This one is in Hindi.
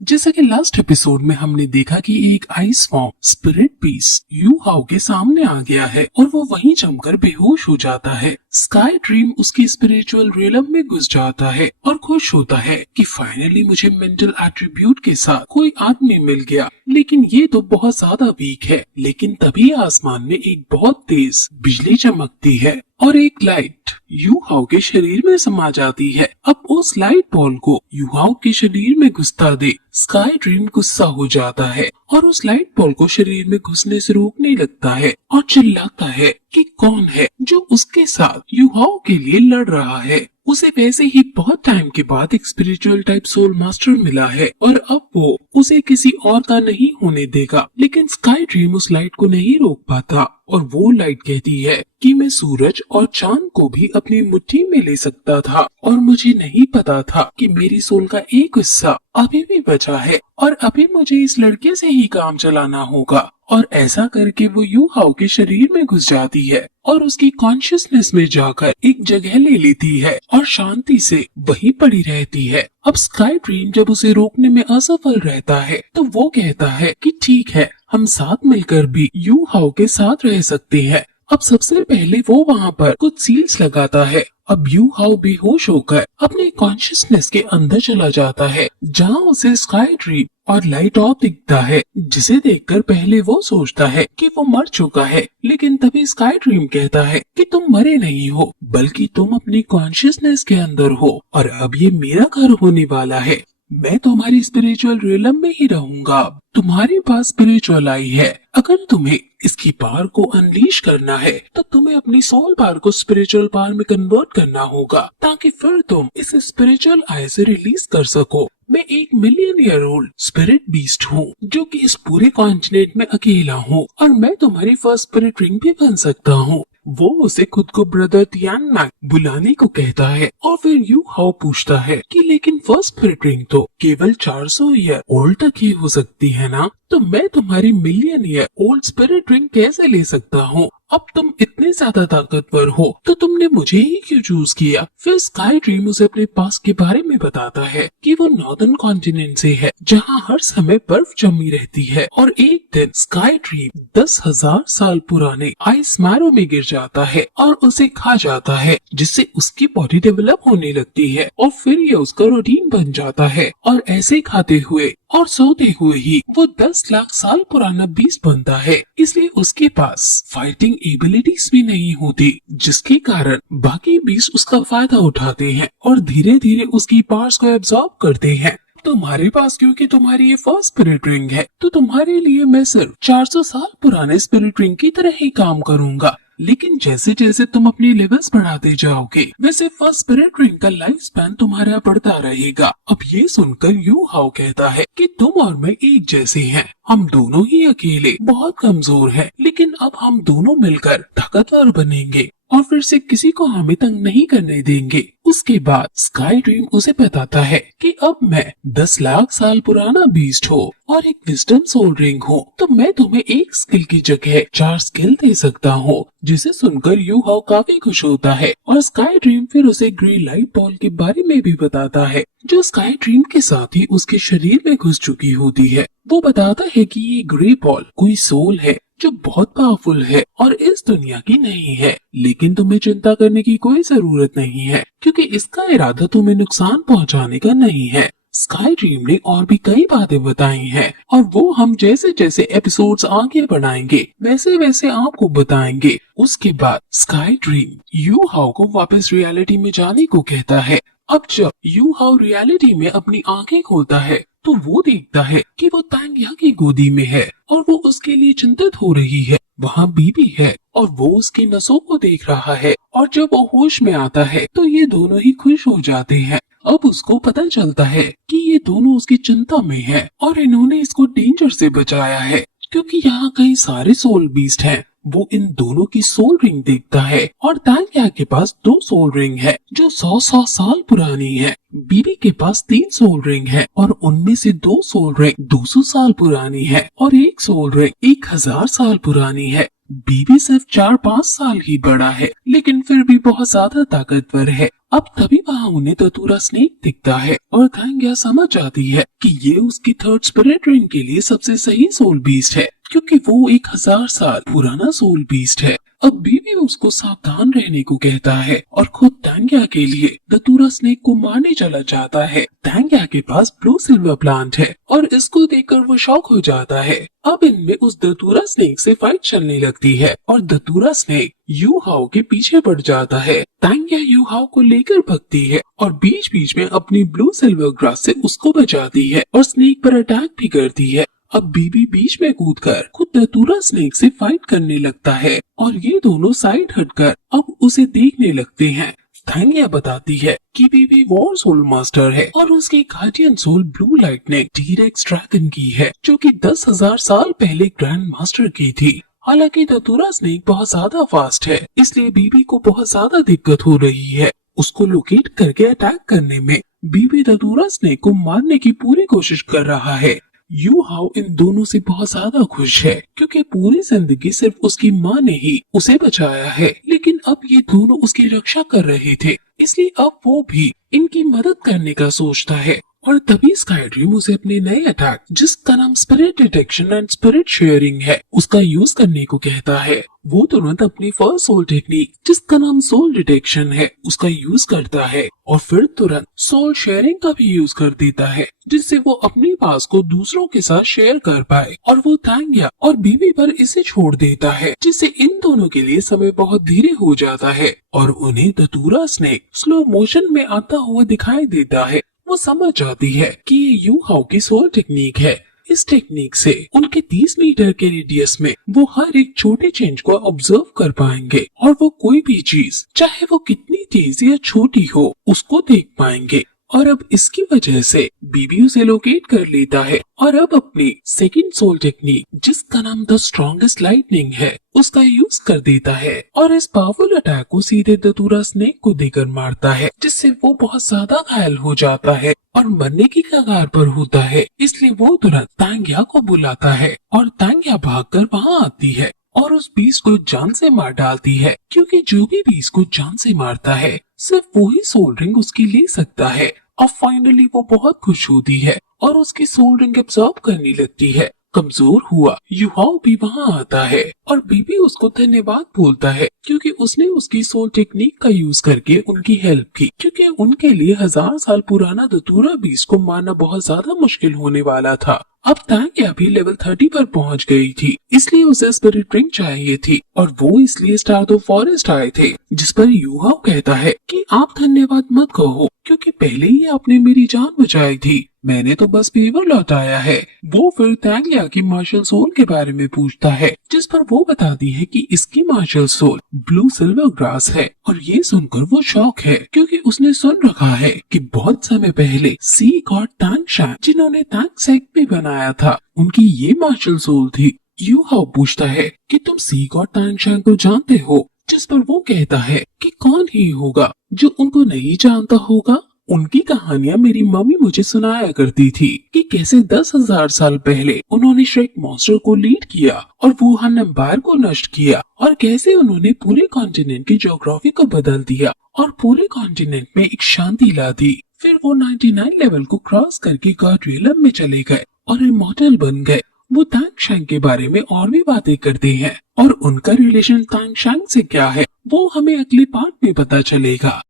जैसा कि लास्ट एपिसोड में हमने देखा कि एक आइस फॉर्म स्पिरिट पीस यू हाउ के सामने आ गया है और वो वहीं जमकर बेहोश हो जाता है। स्काई ड्रीम उसकी स्पिरिचुअल रियलम में घुस जाता है और खुश होता है कि फाइनली मुझे मेंटल एट्रीब्यूट के साथ कोई आदमी मिल गया, लेकिन ये तो बहुत ज्यादा वीक है। लेकिन तभी आसमान में एक बहुत तेज बिजली चमकती है और एक लाइट यू हाउ के शरीर में समा जाती है। अब उस लाइट बॉल को यू हाउ के शरीर में घुसता दे स्काई ड्रीम गुस्सा हो जाता है और उस लाइट बॉल को शरीर में घुसने से रोकने लगता है और चिल्लाता है कि कौन है जो उसके साथ यू हाउ के लिए लड़ रहा है। उसे वैसे ही बहुत टाइम के बाद एक स्पिरिचुअल टाइप सोल मास्टर मिला है और अब वो उसे किसी और का नहीं होने देगा। लेकिन स्काई ड्रीम उस लाइट को नहीं रोक पाता और वो लाइट कहती है कि मैं सूरज और चांद को भी अपनी मुट्ठी में ले सकता था और मुझे नहीं पता था कि मेरी सोल का एक हिस्सा अभी भी बचा है और अभी मुझे इस लड़के से ही काम चलाना होगा। और ऐसा करके वो यू हाउ के शरीर में घुस जाती है और उसकी कॉन्शियसनेस में जाकर एक जगह ले लेती है और शांति से वहीं पड़ी रहती है। अब स्काई ड्रीम जब उसे रोकने में असफल रहता है तो वो कहता है कि ठीक है, हम साथ मिलकर भी यू हाउ के साथ रह सकते हैं। अब सबसे पहले वो वहाँ पर कुछ सील्स लगाता है। अब यू हाउ बेहोश होकर अपने कॉन्शियसनेस के अंदर चला जाता है जहाँ उसे स्काई ड्रीम और लाइट ऑफ दिखता है, जिसे देखकर पहले वो सोचता है कि वो मर चुका है। लेकिन तभी स्काई ड्रीम कहता है कि तुम मरे नहीं हो, बल्कि तुम अपनी कॉन्शियसनेस के अंदर हो और अब ये मेरा घर होने वाला है। मैं तुम्हारी स्पिरिचुअल रियलम में ही रहूंगा। तुम्हारे पास स्पिरिचुअल आई है। अगर तुम्हें इसकी पावर को अनलीश करना है तो तुम्हें अपनी सोल पावर को स्पिरिचुअल पावर में कन्वर्ट करना होगा ताकि फिर तुम इस स्पिरिचुअल आई से रिलीज कर सको। मैं 1 million year old spirit beast हूँ जो कि इस पूरे कॉन्टिनेंट में अकेला हूँ और मैं तुम्हारी फर्स्ट स्पिरिट रिंग भी बन सकता हूँ। वो उसे खुद को ब्रदर तियान मैक बुलाने को कहता है और फिर यू हाउ पूछता है कि लेकिन फर्स्ट स्पिरिट रिंग तो केवल 400 ईयर ओल्ड तक ही हो सकती है ना, तो मैं तुम्हारी million year old spirit ring कैसे ले सकता हूँ? अब तुम इतने ज्यादा ताकतवर हो तो तुमने मुझे ही क्यों चूज किया? फिर स्काई ड्रीम उसे अपने पास के बारे में बताता है कि वो नॉर्दर्न कॉन्टिनेंट से है जहाँ हर समय बर्फ जमी रहती है और एक दिन स्काई ड्रीम 10,000 साल पुराने आइस मैरो में गिर जाता है और उसे खा जाता है, जिससे उसकी बॉडी डेवलप होने लगती है और फिर ये उसका रूटीन बन जाता है और ऐसे खाते हुए और सोते हुए ही वो 10 लाख साल पुराना बीस्ट बनता है। इसलिए उसके पास फाइटिंग एबिलिटीज भी नहीं होती, जिसके कारण बाकी बीस्ट उसका फायदा उठाते हैं और धीरे धीरे उसकी पावर्स को एब्जॉर्ब करते हैं। तुम्हारे पास क्योंकि तुम्हारी ये फर्स्ट स्पिरिट रिंग है तो तुम्हारे लिए मैं सिर्फ 400 साल पुराने स्पिरिट रिंग की तरह ही काम करूंगा। लेकिन जैसे जैसे तुम अपनी लेवल्स बढ़ाते जाओगे वैसे फर्स्ट स्पिरिट रिंग का लाइफ स्पैन तुम्हारा बढ़ता रहेगा। अब ये सुनकर यू हाउ कहता है कि तुम और मैं एक जैसे हैं, हम दोनों ही अकेले बहुत कमजोर हैं, लेकिन अब हम दोनों मिलकर ताकतवर बनेंगे और फिर से किसी को हमें तंग नहीं करने देंगे। उसके बाद स्काई ड्रीम उसे बताता है कि अब मैं 10 लाख साल पुराना बीस्ट हो और एक विजडम सोल रिंग हूँ, तो मैं तुम्हें एक स्किल की जगह 4 स्किल दे सकता हूँ। जिसे सुनकर यू हाउ काफी खुश होता है और स्काई ड्रीम फिर उसे ग्रीन लाइट बॉल के बारे में भी बताता है जो स्काई ड्रीम के साथ ही उसके शरीर में घुस चुकी होती है। वो बताता है कि ये ग्रे बॉल कोई सोल है जो बहुत पावरफुल है और इस दुनिया की नहीं है, लेकिन तुम्हें चिंता करने की कोई जरूरत नहीं है क्योंकि इसका इरादा तुम्हें नुकसान पहुंचाने का नहीं है। स्काई ड्रीम ने और भी कई बातें बताई हैं और वो हम जैसे जैसे एपिसोड्स आगे बढ़ाएंगे वैसे वैसे आपको बताएंगे। उसके बाद स्काई ड्रीम यू हाउ को वापस रियलिटी में जाने को कहता है। अब जब यू हाउ रियलिटी में अपनी आंखें खोलता है तो वो देखता है कि वो तांग्या की गोदी में है और वो उसके लिए चिंतित हो रही है। वहाँ बीबी है और वो उसकी नसों को देख रहा है और जब वो होश में आता है तो ये दोनों ही खुश हो जाते हैं। अब उसको पता चलता है कि ये दोनों उसकी चिंता में हैं और इन्होंने इसको डेंजर से बचाया है क्योंकि यहाँ कई सारे सोल बीस्ट हैं। वो इन दोनों की सोल रिंग देखता है और तांग्या के पास 2 सोल रिंग है जो 100 साल पुरानी है। बीबी के पास 3 सोल रिंग है और उनमें से 2 सोल रिंग 200 साल पुरानी है और एक सोल रिंग 1000 साल पुरानी है। बीबी सिर्फ 4-5 साल ही बड़ा है, लेकिन फिर भी बहुत ज्यादा ताकतवर है। अब तभी वहाँ उन्हें धतूरा स्नेक दिखता है और थांग्या समझ जाती है कि ये उसकी थर्ड स्पिरिट रिंग के लिए सबसे सही सोल बीस्ट है, क्योंकि वो 1000 साल पुराना सोल बीस्ट है। अब बीबी उसको सावधान रहने को कहता है और खुद थांग्या के लिए धतूरा स्नेक को मारने चला जाता है। थांग्या के पास ब्लू सिल्वर प्लांट है और इसको देखकर वो शॉक हो जाता है। अब इनमें उस धतूरा स्नेक से फाइट चलने लगती है और धतूरा स्नेक यू हाओ के पीछे पड़ जाता है। थांग्या यू हाओ को लेकर भगती है और बीच बीच में अपनी ब्लू सिल्वर ग्रास से उसको बचाती है और स्नेक पर अटैक भी करती है। अब बीबी बीच में कूदकर खुद धतूरा स्नेक से फाइट करने लगता है और ये दोनों साइड हटकर अब उसे देखने लगते हैं। थांग्या बताती है कि बीबी वॉर सोल मास्टर है और उसकी guardian soul blue lightning T rex dragon की है, जो कि 10,000 साल पहले ग्रैंड मास्टर की थी। हालांकि धतूरा स्नेक बहुत ज्यादा फास्ट है, इसलिए बीबी को बहुत ज्यादा दिक्कत हो रही है। उसको लोकेट करके अटैक करने में बीबी धतूरा स्नेक को मारने की पूरी कोशिश कर रहा है। यू हाओ इन दोनों से बहुत ज्यादा खुश है, क्योंकि पूरी जिंदगी सिर्फ उसकी माँ ने ही उसे बचाया है, लेकिन अब ये दोनों उसकी रक्षा कर रहे थे, इसलिए अब वो भी इनकी मदद करने का सोचता है। और तभी स्काई ड्रीम उसे अपने नए अटैक, जिसका नाम spirit detection and spirit sharing है, उसका यूज करने को कहता है। वो तुरंत अपनी फर्स्ट सोल टेक्निक, जिसका नाम सोल डिटेक्शन है, उसका यूज करता है और फिर तुरंत सोल शेयरिंग का भी यूज कर देता है, जिससे वो अपनी पास को दूसरों के साथ शेयर कर पाए। और वो थांग्या और बीबी पर इसे छोड़ देता है, जिससे इन दोनों के लिए समय बहुत धीरे हो जाता है और उन्हें धतूरा स्नेक स्लो मोशन में आता हुआ दिखाई देता है। वो समझ जाती है कि ये यू हाओ की सोल टेक्निक है। इस टेक्निक से उनके 30 मीटर के रेडियस में वो हर एक छोटे चेंज को ऑब्जर्व कर पाएंगे और वो कोई भी चीज, चाहे वो कितनी तेज या छोटी हो, उसको देख पाएंगे। और अब इसकी वजह से बीबी उसे लोकेट कर लेता है और अब अपनी सेकंड सोल टेक्निक, जिसका नाम द स्ट्रॉन्गेस्ट लाइटनिंग है, उसका यूज कर देता है और इस पावरफुल अटैक को सीधे धतूरा स्नेक को देकर मारता है, जिससे वो बहुत ज्यादा घायल हो जाता है और मरने की कगार पर होता है। इसलिए वो तुरंत थांग्या को बुलाता है और थांग्या भागकर वहाँ आती है और उस बीस्ट को जान से मार डालती है, क्योंकि जो भी बीस्ट को जान से मारता है सिर्फ वो ही सोल रिंग उसकी ले सकता है। अब फाइनली वो बहुत खुश होती है और उसकी सोल रिंग एब्जॉर्ब करने लगती है। कमजोर हुआ यू हाओ भी वहाँ आता है और बीबी उसको धन्यवाद बोलता है, क्योंकि उसने उसकी सोल टेक्निक का यूज करके उनकी हेल्प की, क्योंकि उनके लिए 1000 साल पुराना धतूरा बीस्ट को मारना बहुत ज्यादा मुश्किल होने वाला था। अब थांग्या भी लेवल 30 पर पहुंच गई थी, इसलिए उसे स्पिरिट रिंग चाहिए थी और वो इसलिए स्टार दो फॉरेस्ट आए थे, जिस पर यू हाओ कहता है कि आप धन्यवाद मत कहो, क्योंकि पहले ही आपने मेरी जान बचाई थी, मैंने तो बस फीवर लौटाया है। वो फिर थांग्या की मार्शल सोल के बारे में पूछता है, जिस पर वो बताती है कि इसकी martial soul blue silver grass है। और ये सुनकर वो शॉक है, क्योंकि उसने सुन रखा है कि बहुत समय पहले सी गॉड तांगशैंग, जिन्होंने तांगसेक भी बनाया था, उनकी ये मार्शल सोल थी। यू हाओ पूछता है कि तुम सी गॉड तांगशैंग को जानते हो, जिस पर वो कहता है कि कौन ही होगा जो उनको नहीं जानता होगा। उनकी कहानियां मेरी मम्मी मुझे सुनाया करती थी कि कैसे 10,000 साल पहले उन्होंने श्रेक मॉन्स्टर को लीड किया और वुहान एम्पायर को नष्ट किया, और कैसे उन्होंने पूरे कॉन्टिनेंट की ज्योग्राफी को बदल दिया और पूरे कॉन्टिनेंट में एक शांति ला दी। फिर वो 99 लेवल को क्रॉस करके गॉड रियलम में चले गए और इमॉर्टल बन गए। वो तांगशैंग के बारे में और भी बातें करते हैं और उनका रिलेशन तांगशैंग से क्या है वो हमें अगले पार्ट में पता चलेगा।